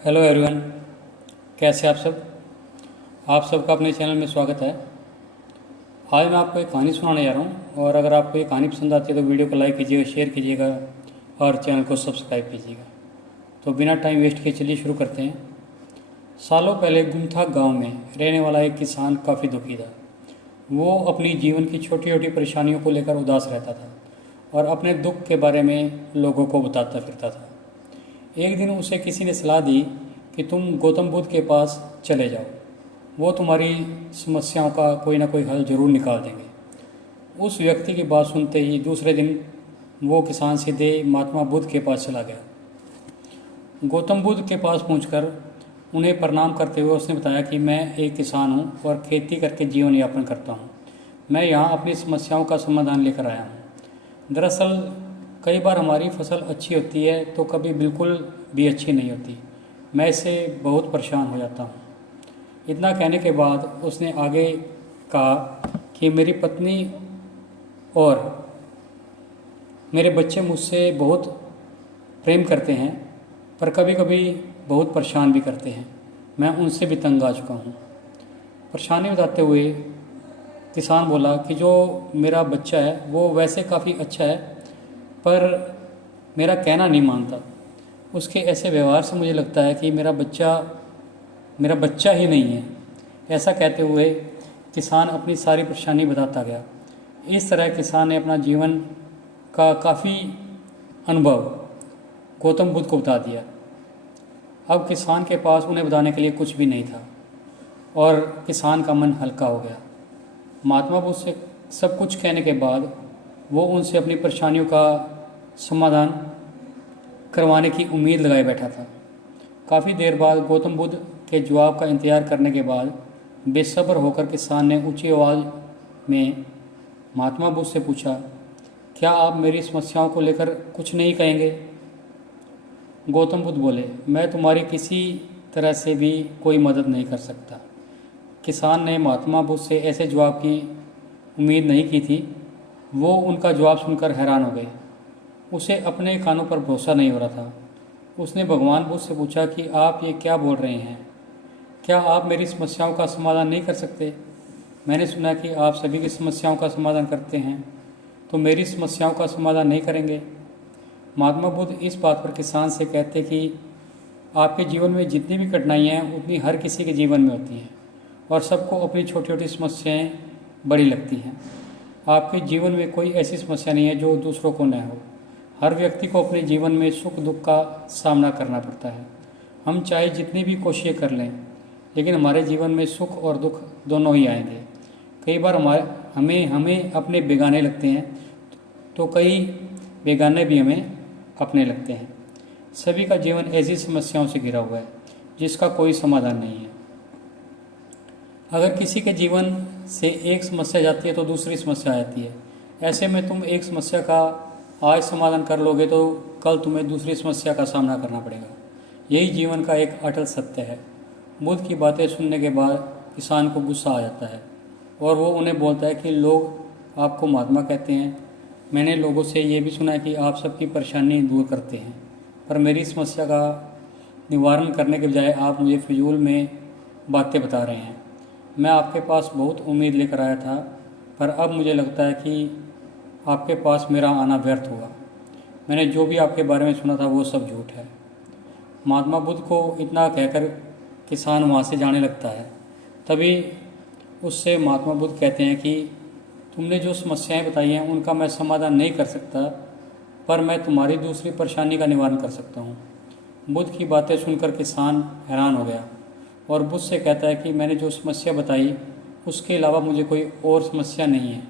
Hello everyone, कैसे आप सब। आप सबका अपने चैनल में स्वागत है। आज मैं आपको एक कहानी सुनाने जा रहा हूँ और अगर आपको ये कहानी पसंद आती है तो वीडियो को लाइक कीजिएगा, शेयर कीजिएगा और चैनल को सब्सक्राइब कीजिएगा। तो बिना टाइम वेस्ट किए चलिए शुरू करते हैं। सालों पहले गुमथा गांव में रहने वाला एक किसान काफ़ी दुखी था। वो अपनी जीवन की छोटी छोटी परेशानियों को लेकर उदास रहता था और अपने दुख के बारे में लोगों को बताता फिरता था। एक दिन उसे किसी ने सलाह दी कि तुम गौतम बुद्ध के पास चले जाओ, वो तुम्हारी समस्याओं का कोई ना कोई हल जरूर निकाल देंगे। उस व्यक्ति की बात सुनते ही दूसरे दिन वो किसान सीधे महात्मा बुद्ध के पास चला गया। गौतम बुद्ध के पास पहुंचकर उन्हें प्रणाम करते हुए उसने बताया कि मैं एक किसान हूं और खेती करके जीवन यापन करता हूं। मैं यहाँ अपनी समस्याओं का समाधान लेकर आया हूँ। दरअसल कई बार हमारी फसल अच्छी होती है तो कभी बिल्कुल भी अच्छी नहीं होती। मैं इससे बहुत परेशान हो जाता हूँ। इतना कहने के बाद उसने आगे कहा कि मेरी पत्नी और मेरे बच्चे मुझसे बहुत प्रेम करते हैं पर कभी कभी बहुत परेशान भी करते हैं। मैं उनसे भी तंग आ चुका हूँ। परेशानी बताते हुए किसान बोला कि जो मेरा बच्चा है वो वैसे काफ़ी अच्छा है पर मेरा कहना नहीं मानता। उसके ऐसे व्यवहार से मुझे लगता है कि मेरा बच्चा ही नहीं है। ऐसा कहते हुए किसान अपनी सारी परेशानी बताता गया। इस तरह किसान ने अपना जीवन का काफ़ी अनुभव गौतम बुद्ध को बता दिया। अब किसान के पास उन्हें बताने के लिए कुछ भी नहीं था और किसान का मन हल्का हो गया। महात्मा बुद्ध से सब कुछ कहने के बाद वो उनसे अपनी परेशानियों का समाधान करवाने की उम्मीद लगाए बैठा था। काफ़ी देर बाद गौतम बुद्ध के जवाब का इंतज़ार करने के बाद बेसब्र होकर किसान ने ऊंची आवाज़ में महात्मा बुद्ध से पूछा, क्या आप मेरी समस्याओं को लेकर कुछ नहीं कहेंगे। गौतम बुद्ध बोले, मैं तुम्हारी किसी तरह से भी कोई मदद नहीं कर सकता। किसान ने महात्मा बुद्ध से ऐसे जवाब की उम्मीद नहीं की थी। वो उनका जवाब सुनकर हैरान हो गए। उसे अपने कानों पर भरोसा नहीं हो रहा था। उसने भगवान बुद्ध से पूछा कि आप ये क्या बोल रहे हैं। क्या आप मेरी समस्याओं का समाधान नहीं कर सकते। मैंने सुना कि आप सभी की समस्याओं का समाधान करते हैं, तो मेरी समस्याओं का समाधान नहीं करेंगे। महात्मा बुद्ध इस बात पर किसान से कहते कि आपके जीवन में जितनी भी कठिनाइयाँ हैं उतनी हर किसी के जीवन में होती हैं और सबको अपनी छोटी छोटी समस्याएँ बड़ी लगती हैं। आपके जीवन में कोई ऐसी समस्या नहीं है जो दूसरों को न हो। हर व्यक्ति को अपने जीवन में सुख दुख का सामना करना पड़ता है। हम चाहे जितनी भी कोशिशें कर लें लेकिन हमारे जीवन में सुख और दुख दोनों ही आएंगे। कई बार हमें अपने बेगाने लगते हैं तो कई बेगाने भी हमें अपने लगते हैं। सभी का जीवन ऐसी समस्याओं से घिरा हुआ है जिसका कोई समाधान नहीं है। अगर किसी के जीवन से एक समस्या जाती है तो दूसरी समस्या आ जाती है। ऐसे में तुम एक समस्या का आज समाधान कर लोगे तो कल तुम्हें दूसरी समस्या का सामना करना पड़ेगा। यही जीवन का एक अटल सत्य है। बुद्ध की बातें सुनने के बाद किसान को गुस्सा आ जाता है और वो उन्हें बोलता है कि लोग आपको महात्मा कहते हैं। मैंने लोगों से ये भी सुना है कि आप सबकी परेशानी दूर करते हैं, पर मेरी समस्या का निवारण करने के बजाय आप मुझे फिजूल में बातें बता रहे हैं। मैं आपके पास बहुत उम्मीद लेकर आया था पर अब मुझे लगता है कि आपके पास मेरा आना व्यर्थ हुआ। मैंने जो भी आपके बारे में सुना था वो सब झूठ है। महात्मा बुद्ध को इतना कहकर किसान वहाँ से जाने लगता है। तभी उससे महात्मा बुद्ध कहते हैं कि तुमने जो समस्याएं बताई हैं उनका मैं समाधान नहीं कर सकता, पर मैं तुम्हारी दूसरी परेशानी का निवारण कर सकता हूँ। बुद्ध की बातें सुनकर किसान हैरान हो गया और बुद्ध से कहता है कि मैंने जो समस्या बताई उसके अलावा मुझे कोई और समस्या नहीं है,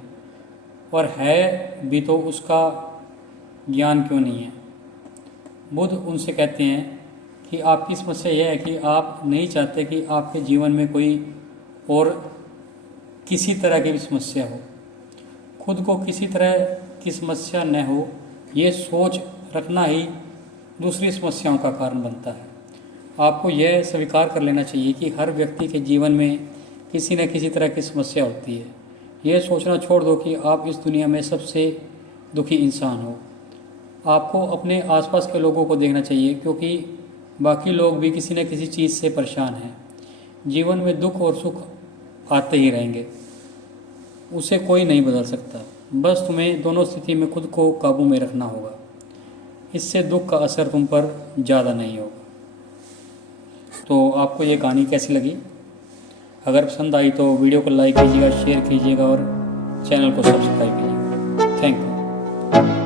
और है भी तो उसका ज्ञान क्यों नहीं है। बुद्ध उनसे कहते हैं कि आपकी समस्या यह है कि आप नहीं चाहते कि आपके जीवन में कोई और किसी तरह की भी समस्या हो। खुद को किसी तरह की समस्या न हो, ये सोच रखना ही दूसरी समस्याओं का कारण बनता है। आपको यह स्वीकार कर लेना चाहिए कि हर व्यक्ति के जीवन में किसी न किसी तरह की समस्या होती है। यह सोचना छोड़ दो कि आप इस दुनिया में सबसे दुखी इंसान हो। आपको अपने आसपास के लोगों को देखना चाहिए क्योंकि बाकी लोग भी किसी न किसी चीज़ से परेशान हैं। जीवन में दुख और सुख आते ही रहेंगे, उसे कोई नहीं बदल सकता। बस तुम्हें दोनों स्थिति में खुद को काबू में रखना होगा, इससे दुख का असर तुम पर ज़्यादा नहीं होगा। तो आपको ये कहानी कैसी लगी? अगर पसंद आई तो वीडियो को लाइक कीजिएगा, शेयर कीजिएगा और चैनल को सब्सक्राइब कीजिएगा। Thank you.